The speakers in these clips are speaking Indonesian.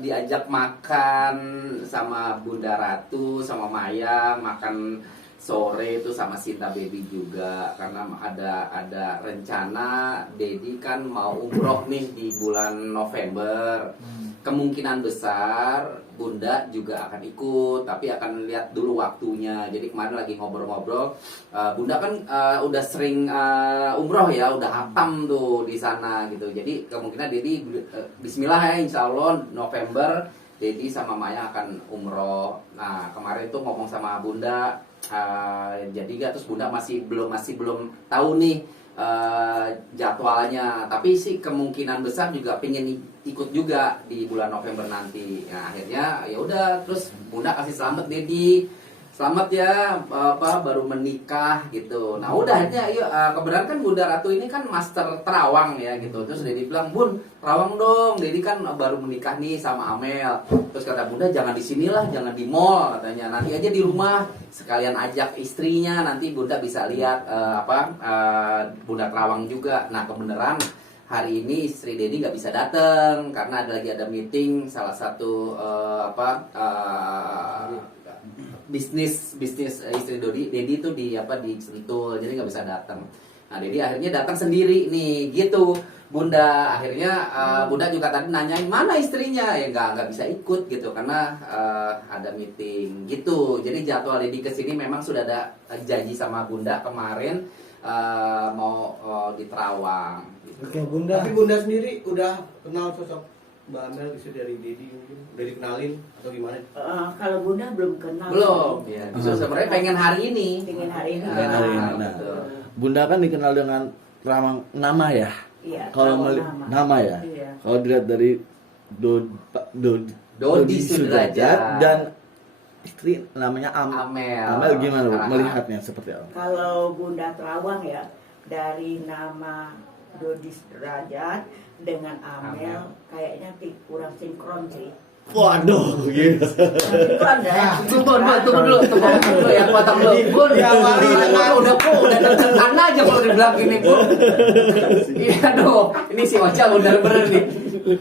Diajak makan sama Bunda Ratu sama Maya, makan sore itu sama Sinta Baby juga, karena ada rencana Dedi kan mau umroh nih di bulan November. Kemungkinan besar Bunda juga akan ikut, tapi akan lihat dulu waktunya. Jadi kemarin lagi ngobrol-ngobrol, Bunda kan udah sering umroh ya, udah hatam tuh di sana gitu. Jadi kemungkinan Dedi Bismillah ya, Insya Allah November Dedi sama Maya akan umroh. Nah kemarin tuh ngomong sama Bunda, jadi terus Bunda masih belum tahu nih jadwalnya, tapi sih kemungkinan besar juga pengen ikut juga di bulan November nanti. Nah akhirnya ya udah, terus Bunda kasih selamat Dedi, selamat ya baru menikah gitu. Nah udah akhirnya kebenaran kan Bunda Ratu ini kan master terawang ya gitu. Terus Dedi bilang, Bun terawang dong, Dedi kan baru menikah nih sama Amel. Terus kata Bunda, jangan di sinilah, jangan di mall katanya, nanti aja di rumah sekalian ajak istrinya, nanti Bunda bisa lihat Bunda terawang juga. Nah kebenaran hari ini istri Dedi nggak bisa datang karena ada meeting salah satu bisnis istri Dedi itu di Sentul, jadi nggak bisa datang. Nah Dedi akhirnya datang sendiri nih gitu. Bunda akhirnya Bunda juga tadi nanyain mana istrinya, ya nggak bisa ikut gitu karena ada meeting gitu. Jadi jadwal Dedi kesini memang sudah ada janji sama Bunda kemarin mau di Terawang gitu. Oke Bunda. Tapi Bunda sendiri udah kenal sosok Mbak Amel bisa dari Dedi, mungkin udah dikenalin atau gimana? Kalau Bunda belum kenal. Belum ya. Justru sebenarnya pengen hari ini. Pengen hari ini. Gitu. Bunda kan dikenal dengan nama ya. Iya. Kalau nama ya. Iya. Kalau dilihat dari Dodi Sudrajat dan istri namanya Amel. Amel gimana Bu? Melihatnya seperti apa? Kalau Bunda Terawang ya, dari nama Dodi Sudrajat dengan Amel kayaknya kurang sinkron sih. Waduh, gitu. Sinkron ya. Tunggu dulu ya, potong dulu. Bun, udah tertekan aja kalau dibilang gini, Bun. Iya dong, ini si Ocha bener-bener nih.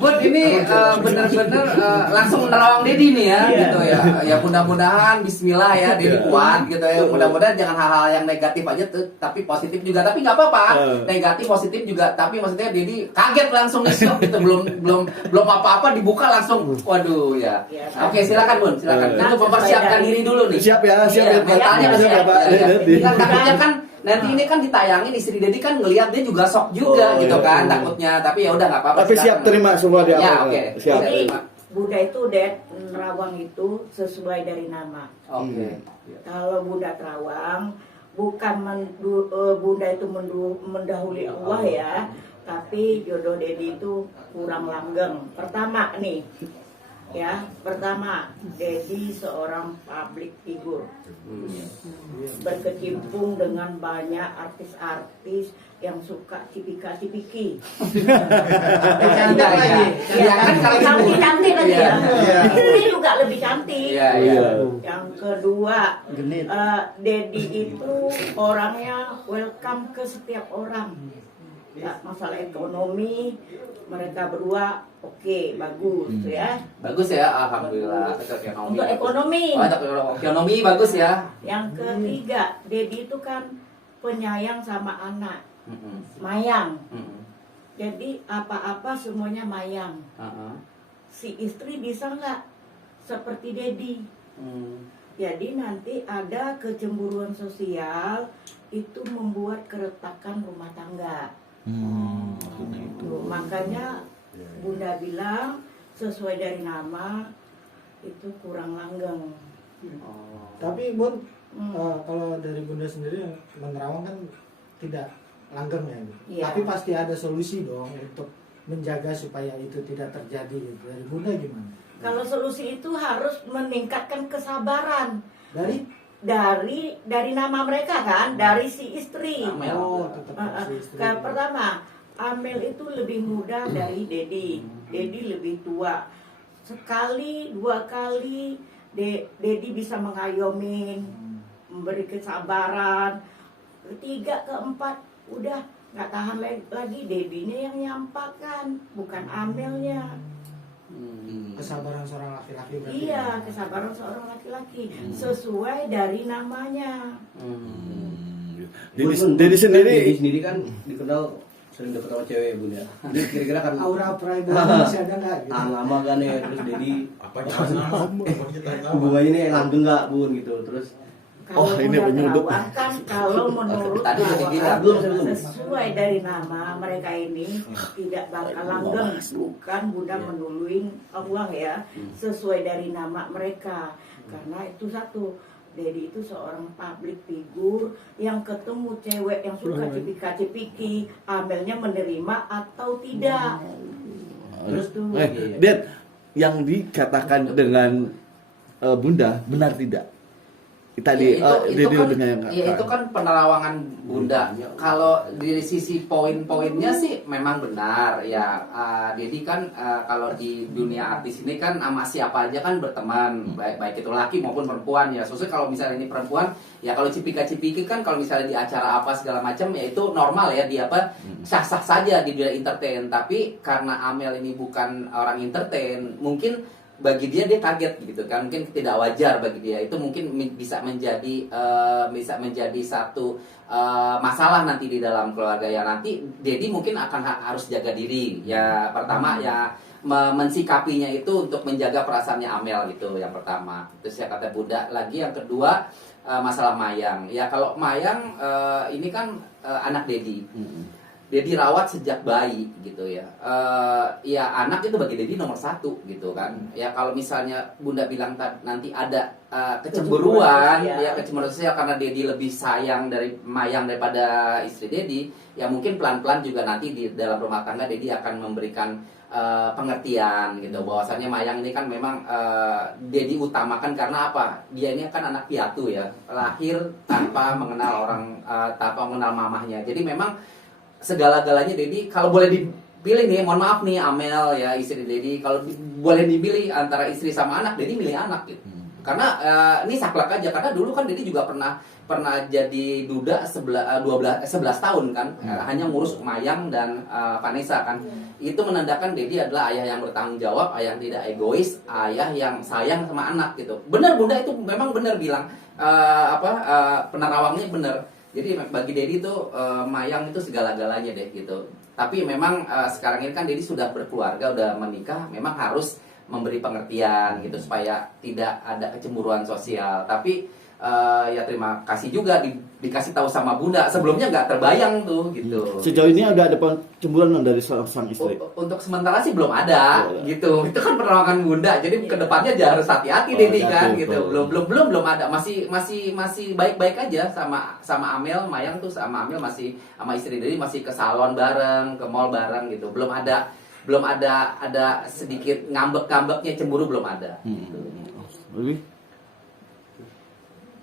Bun, ini bener-bener langsung menerawang Dedi nih ya, gitu ya. Ya mudah-mudahan Bismillah ya, Dedi kuat gitu ya. Mudah-mudahan jangan hal-hal yang negatif aja, tapi positif juga. Tapi nggak apa-apa, negatif positif juga. Tapi maksudnya Dedi kaget langsung nih, shock gitu. Belum apa-apa dibuka langsung, waduh ya. Oke silakan Bun, silakan. Kita mempersiapkan diri dulu nih. Siap ya, siap ya. Mentalnya Siap ya, Pak. Kan takutnya kan nanti ini kan ditayangin, istri Dedi kan ngelihat dia juga shock juga gitu kan takutnya. Tapi ya udah nggak apa-apa. Tapi siap terima semua dia. Ya oke. Siap. Jadi Bunda itu Terawang itu sesuai dari nama. Oke. Kalau Bunda Terawang bukan Bunda itu mendahului Allah ya, tapi jodoh Dedi itu kurang langgeng. Pertama nih, ya pertama Dedi seorang public figure, berkecimpung dengan banyak artis-artis yang suka cipika-cipiki. Cantik lagi. Ya kan cantik lagi ya. Istri juga lebih cantik. Iya. Yang kedua, Dedi itu orangnya welcome ke setiap orang. Ya, masalah ekonomi mereka berdua oke, bagus ya. Bagus ya, alhamdulillah. Untuk ekonomi. Ekonomi bagus ya. Yang ketiga, Dedi itu kan penyayang sama anak, mayang. Jadi apa-apa semuanya mayang. Si istri bisa nggak seperti Dedi? Jadi nanti ada kecemburuan sosial itu membuat keretakan rumah tangga. Makanya Bunda bilang sesuai dari nama itu kurang langgeng. Tapi Bun, kalau dari Bunda sendiri menerawang kan tidak langgeng ya, Iya. tapi pasti ada solusi dong untuk menjaga supaya itu tidak terjadi. Dari Bunda gimana? Kalau solusi itu harus meningkatkan kesabaran dari nama mereka kan, dari si istri. Oh, tetap si istri. Pertama, Amel itu lebih muda dari Dedi. Dedi lebih tua. Sekali, dua kali Dedi bisa mengayomin, memberi kesabaran. Ketiga, keempat, udah nggak tahan lagi, Dedinya yang nyampakan, bukan Amelnya. kesabaran seorang laki-laki berarti. Iya, kesabaran seorang laki-laki sesuai dari namanya. Dedi sendiri Dedi sendiri kan dikenal sering deket sama cewek bun ya. Jadi kira-kira kan Aura pride masih ada nggak gitu? lama kan ya, terus Dedi Apa nama? hubungannya ini langgeng nggak bun gitu, terus Kalau ini Bunda penyudup. Terawang kan kalau menurut Tadi udah Terawang, dibilang. Belum. sesuai dari nama mereka ini tidak bakal langgeng, bukan Bunda menuluin Allah ya, sesuai dari nama mereka. Karena itu satu, Dedi itu seorang public figure yang ketemu cewek yang suka cipika-cipiki, Amelnya menerima atau tidak. Terus, Gitu. Ded, yang dikatakan dengan Bunda benar tidak? Tadi Dedi kan, dengan itu kan penerawangan Bunda. Kalau dari sisi poin-poinnya sih memang benar ya. Dedi kan kalau di dunia artis ini kan sama siapa aja kan berteman, baik itu laki maupun perempuan ya. Khususnya kalau misalnya ini perempuan, ya kalau cipika-cipiki kan kalau misalnya di acara apa segala macam ya itu normal ya, dia apa sah-sah saja di dunia entertain. Tapi karena Amel ini bukan orang entertain, mungkin bagi dia kaget gitu kan, mungkin tidak wajar bagi dia. Itu mungkin bisa menjadi satu masalah nanti di dalam keluarga ya. Nanti Dedi mungkin akan harus jaga diri ya. Pertama ya mensikapinya itu untuk menjaga perasaannya Amel gitu yang pertama. Terus ya kata Bunda lagi, yang kedua masalah Mayang ya. Kalau Mayang ini kan anak Dedi. Dedi rawat sejak bayi gitu ya. Ya anak itu bagi Dedi nomor satu gitu kan. Ya kalau misalnya Bunda bilang nanti ada kecemburuan, ya kecemburuan sosial karena Dedi lebih sayang dari Mayang daripada istri Dedi, ya mungkin pelan-pelan juga nanti di dalam rumah tangga Dedi akan memberikan pengertian gitu, bahwasannya Mayang ini kan memang Dedi utamakan karena apa? Dia ini kan anak piatu ya, lahir tanpa mengenal tanpa mengenal mamahnya. Jadi memang segala-galanya Dedi, kalau boleh dipilih nih, mohon maaf nih Amel ya istri Dedi, kalau boleh dipilih antara istri sama anak, Dedi milih anak gitu. Karena ini saklek aja, karena dulu kan Dedi juga pernah jadi duda 11 tahun kan, hanya ngurus Mayang dan Vanessa kan. Itu menandakan Dedi adalah ayah yang bertanggung jawab, ayah yang tidak egois, ayah yang sayang sama anak gitu. Benar Bunda itu memang benar bilang penerawangnya benar. Jadi bagi Dedi itu Mayang itu segala-galanya deh gitu. Tapi memang sekarang ini kan Dedi sudah berkeluarga, udah menikah, memang harus memberi pengertian gitu supaya tidak ada kecemburuan sosial. Tapi ya terima kasih juga dikasih tahu sama Bunda. Sebelumnya nggak terbayang tuh gitu. Sejauh ini ada cemburuan dari sang istri? Untuk sementara sih belum ada gitu. Itu kan penerawangan Bunda. Jadi kedepannya harus hati-hati Dedi kan gitu. Belum ada. Masih baik-baik aja sama Amel. Mayang tuh sama Amel masih sama istri Dedi masih ke salon bareng, ke mall bareng gitu. Belum ada sedikit ngambek-ngambeknya, cemburu belum ada. Gitu.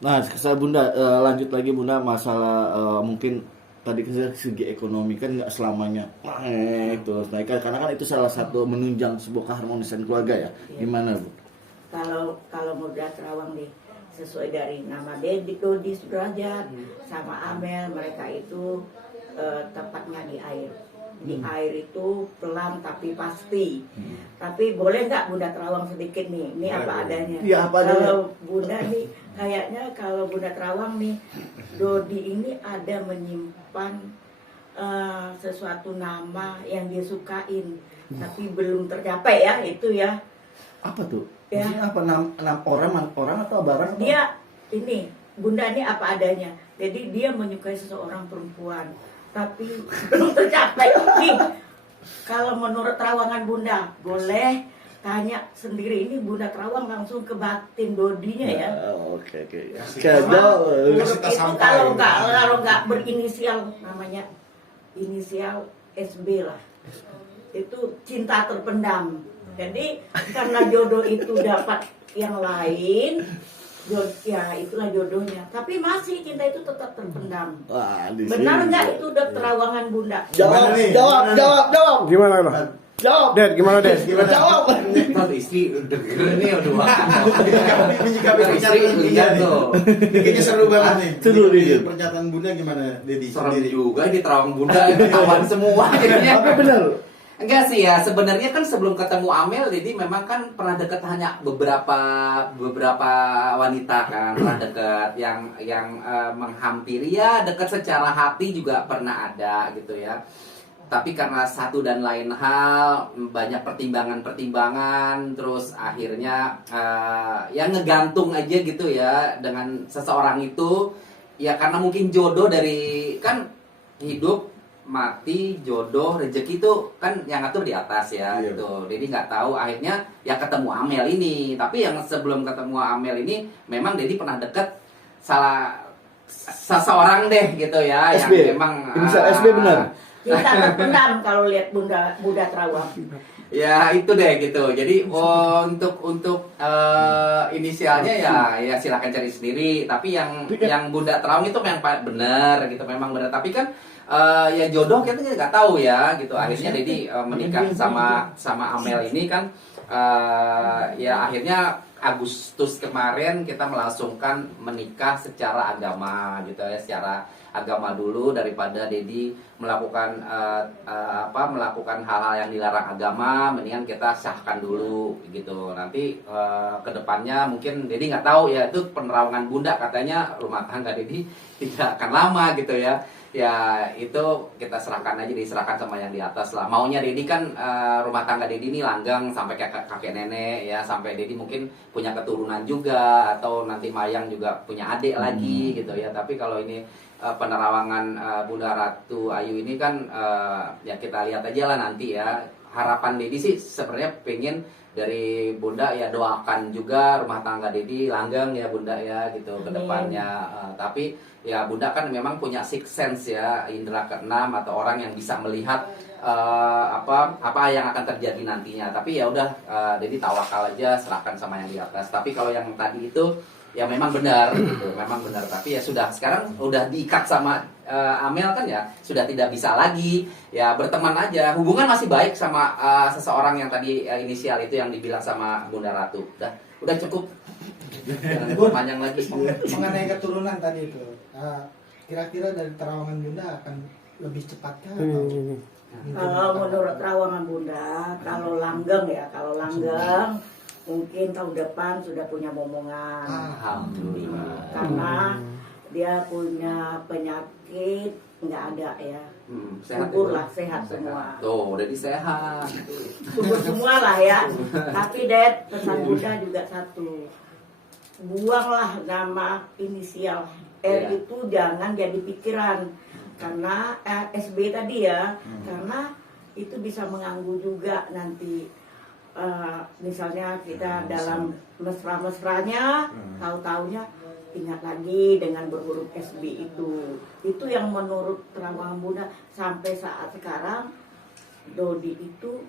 Nah, saya Bunda lanjut lagi Bunda, masalah mungkin tadi segi ekonomi kan nggak selamanya itu naik, karena kan itu salah satu menunjang sebuah keharmonisan keluarga ya. Gimana Bu? Kalau Bunda Terawang nih, sesuai dari nama Dodi Sudrajat sama Amel, mereka itu tepatnya di air. Di air itu pelan tapi pasti. Tapi boleh nggak Bunda Terawang sedikit nih? Ini apa adanya. Ya, apa adanya. Kalau Bunda nih, kayaknya kalau Bunda Terawang nih, Dodi ini ada menyimpan sesuatu nama yang dia sukain, tapi belum tercapai ya, itu ya. Apa tuh? Ya. Maksudnya apa, orang atau barang? Dia ini, Bunda ini apa adanya. Jadi dia menyukai seseorang perempuan, tapi belum tercapai. Nih, kalau menurut terawangan Bunda, boleh tanya sendiri. Ini Bunda Terawang langsung ke batin Dodinya ya. Oke. Karena Kasih itu tas sampai. kalau nggak berinisial, namanya inisial SB lah. Itu cinta terpendam. Jadi karena jodoh itu dapat yang lain, ya itulah jodohnya. Tapi masih cinta itu tetap terpendam. Wah, Benar nggak itu udah terawangan Bunda? Gimana nih? Jawab. Gimana lo? Jawab. Ded, gimana Ded? Jawab. Kalau istri denger ini udah Menyikapi istri pernyataan lihat Bunda tuh. nih. Kayaknya seru banget nih. Seru nih. Pernyataan Bunda gimana, Dedi? Serem Sendiri. juga di terawang Bunda, ketahuan semua jadinya. Tapi benar. Enggak sih ya, sebenarnya kan sebelum ketemu Amel, Dedi memang kan pernah deket hanya beberapa wanita kan, pernah deket yang menghampiri ya, deket secara hati juga pernah ada gitu ya. Tapi karena satu dan lain hal, banyak pertimbangan-pertimbangan, terus akhirnya ya ngegantung aja gitu ya dengan seseorang itu. Ya karena mungkin jodoh dari kan hidup mati jodoh rezeki itu kan yang ngatur di atas ya Iya. gitu. Jadi nggak tahu akhirnya ya ketemu Amel ini. Tapi yang sebelum ketemu Amel ini memang Dedi pernah deket salah seseorang deh gitu ya SB. yang memang Inisial SB benar. Kita terpendam kalau lihat Bunda Terawang. ya itu deh gitu. Jadi untuk inisialnya ya silakan cari sendiri. Tapi yang Bunda Terawang itu memang benar gitu, memang benar. Tapi kan ya jodoh kita nggak tahu ya gitu. Akhirnya Dedi menikah sama Amel ini kan ya akhirnya Agustus kemarin kita melangsungkan menikah secara agama gitu ya, secara agama dulu daripada Dedi melakukan melakukan hal-hal yang dilarang agama, mendingan kita sahkan dulu gitu. Nanti kedepannya mungkin Dedi nggak tahu ya, itu penerawangan Bunda katanya rumah tangga Dedi tidak akan lama gitu ya. Ya itu kita serahkan aja, diserahkan sama yang di atas lah. Maunya Dedi kan rumah tangga Dedi ini langgeng sampai kakek nenek ya, sampai Dedi mungkin punya keturunan juga, atau nanti Mayang juga punya adik lagi gitu ya. Tapi kalau ini penerawangan Bunda Ratu Ayu ini kan ya kita lihat aja lah nanti ya. Harapan Dedi sih sebenarnya pengen dari Bunda ya doakan juga rumah tangga Dedi langgeng ya Bunda ya gitu ke depannya. Tapi ya Bunda kan memang punya sixth sense ya, indera keenam atau orang yang bisa melihat apa yang akan terjadi nantinya. Tapi ya udah Dedi tawakal aja, serahkan sama yang di atas. Tapi kalau yang tadi itu ya memang benar gitu, memang benar. Tapi ya sudah, sekarang udah diikat sama Amel kan ya, sudah tidak bisa lagi ya berteman aja. Hubungan masih baik sama seseorang yang tadi inisial itu yang dibilang sama Bunda Ratu. Udah cukup. Jangan panjang lagi. Mengenai keturunan tadi itu, kira-kira dari terawangan Bunda akan lebih cepatkah? Atau Kalau menurut terawangan Bunda, kalau langgeng ya, mungkin tahun depan sudah punya momongan. Alhamdulillah. Karena dia punya penyakit nggak ada ya. Sehat Syukurlah ya, sehat semua. Tuh, udah sehat. Syukur semua lah ya. Tapi Dad, pesan Bunda juga satu. Buanglah nama inisial R Iya. itu jangan jadi pikiran. Karena SB tadi ya, karena itu bisa mengganggu juga nanti. Misalnya kita dalam mesra-mesranya, tahu-taunya ingat lagi dengan berhuruf SB itu yang menurut terawangan Bunda sampai saat sekarang Dodi itu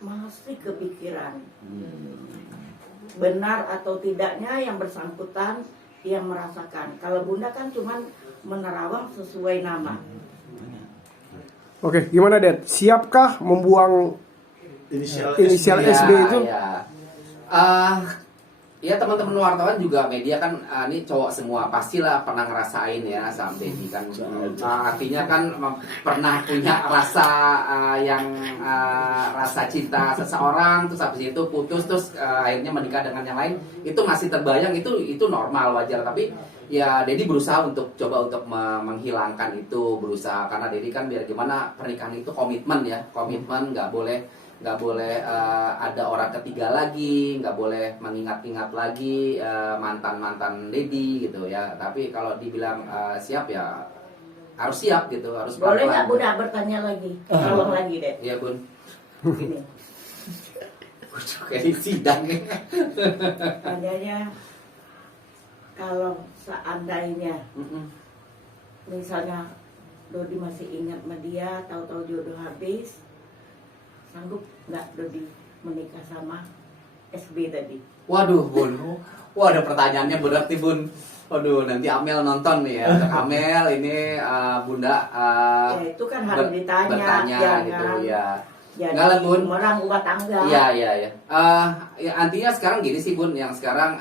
masih kepikiran benar atau tidaknya yang bersangkutan yang merasakan. Kalau Bunda kan cuman menerawang sesuai nama. Oke, gimana Dad? Siapkah membuang inisial Ya, SB itu? Ya teman-teman wartawan juga media kan ini cowok semua pastilah pernah ngerasain ya sama Dedi kan. Artinya kan pernah punya rasa rasa cinta seseorang, terus habis itu putus, terus akhirnya menikah dengan yang lain, itu masih terbayang, itu normal, wajar. Tapi ya Dedi berusaha untuk menghilangkan itu, berusaha, karena Dedi kan biar gimana pernikahan itu komitmen ya, komitmen, nggak boleh ada orang ketiga lagi, nggak boleh mengingat-ingat lagi mantan Dedi gitu ya. Tapi kalau dibilang siap ya harus siap gitu, harus Boleh nggak pelan-pelan. Bunda bertanya lagi? Tolong lagi deh. Iya Bun. Gini, Kayak di sidang nih. tanyanya kalau seandainya misalnya Dodi masih ingat sama dia, tahu-tahu jodoh habis, sanggup nggak Dodi menikah sama SB tadi? Waduh Bun. Wah ada pertanyaannya berat nih Bun. Waduh nanti Amel nonton nih ya. Untuk Amel ini Bunda Ya itu kan harus ditanya, bertanya jangan. gitu ya. jadi Enggak lah, Bun. orang rumah tangga. Iya. Ya, artinya sekarang gini sih Bun, yang sekarang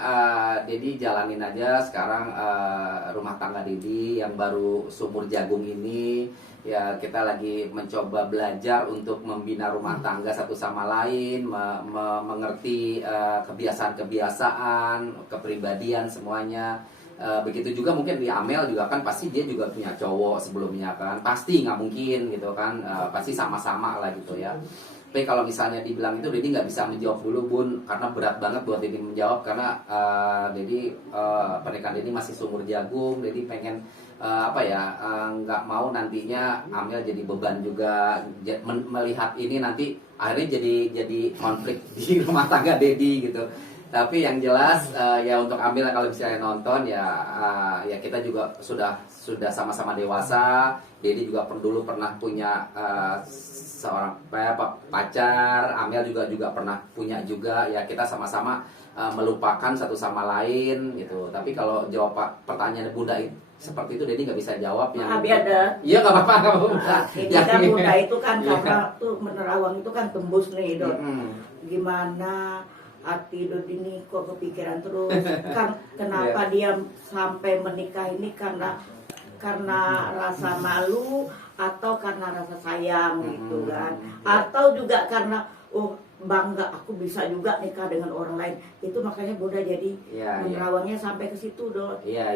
Dedi jalanin aja sekarang rumah tangga Dedi yang baru sumur jagung ini. Ya kita lagi mencoba belajar untuk membina rumah tangga satu sama lain, mengerti kebiasaan-kebiasaan, kepribadian semuanya. Begitu juga mungkin di Amel juga kan pasti dia juga punya cowok sebelumnya kan, pasti nggak mungkin gitu kan, pasti sama-sama lah gitu ya. Tapi kalau misalnya dibilang itu Dedi nggak bisa menjawab dulu Bun, karena berat banget buat Dedi menjawab karena Dedi pernikahan Dedi masih sumur jagung. Dedi pengen nggak mau nantinya Amel jadi beban juga, melihat ini nanti akhirnya jadi konflik di rumah tangga Dedi gitu. Tapi yang jelas ya untuk Amel kalau misalnya nonton ya kita juga sudah sama-sama dewasa. Dedi juga dulu pernah punya seorang pacar, Amel juga pernah punya juga. Ya kita sama-sama melupakan satu sama lain gitu. Tapi kalau jawab pertanyaan Bunda seperti itu Dedi nggak bisa jawab yang. Iya nggak apa-apa. Ini kan Bunda itu kan karena tuh menerawang itu kan tembus nih Dot. Gimana hati Dot ini kok kepikiran terus kan kenapa dia sampai menikah ini karena rasa malu atau karena rasa sayang gitu kan, atau juga karena bangga aku bisa juga nikah dengan orang lain, itu makanya Bunda jadi menerawangnya sampai ke situ Dot. Iya.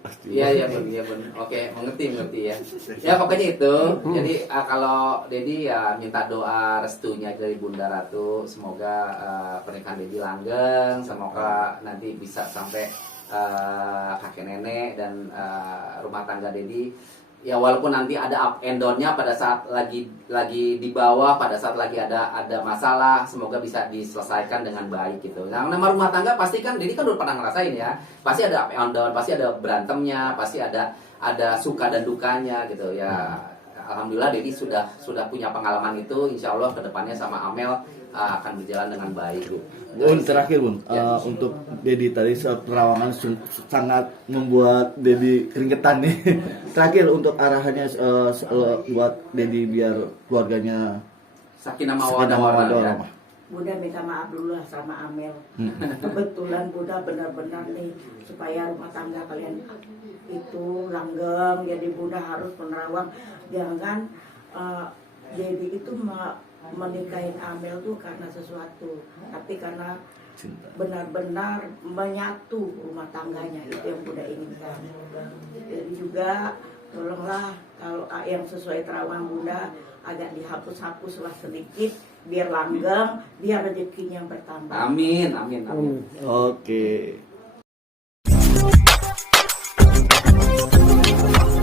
Pasti. Iya Bun. Oke, mengerti ya. Ya pokoknya itu. Jadi kalau Dedi ya minta doa restunya dari Bunda Ratu, semoga pernikahan Dedi langgeng, semoga nanti bisa sampai kakek nenek dan rumah tangga Dedi. Ya walaupun nanti ada up and down-nya pada saat lagi di bawah, pada saat lagi ada masalah, semoga bisa diselesaikan dengan baik gitu. Nah, nama rumah tangga pasti kan Dedi kan udah pernah ngerasain ya. Pasti ada up and down, pasti ada berantemnya, pasti ada suka dan dukanya gitu ya. Alhamdulillah Dedi sudah punya pengalaman itu. Insya Allah kedepannya sama Amel akan berjalan dengan baik. Bun, terakhir Bun, untuk Dedi tadi perawangan sangat membuat Dedi keringetan nih. Terakhir untuk arahannya buat Dedi biar keluarganya Sakinah mawaddah warahmah. Bunda minta maaf dulu lah sama Amel. Kebetulan Bunda benar-benar nih supaya rumah tangga kalian itu langgeng, jadi Bunda harus menerawang. Jangan jadi itu menikahin Amel tuh karena sesuatu, tapi karena benar-benar menyatu rumah tangganya, itu yang Bunda inginkan. Jadi juga tolonglah kalau yang sesuai terawang Bunda agak dihapus-hapus lah sedikit biar langgeng, biar rezekinya bertambah. Amin. Oke.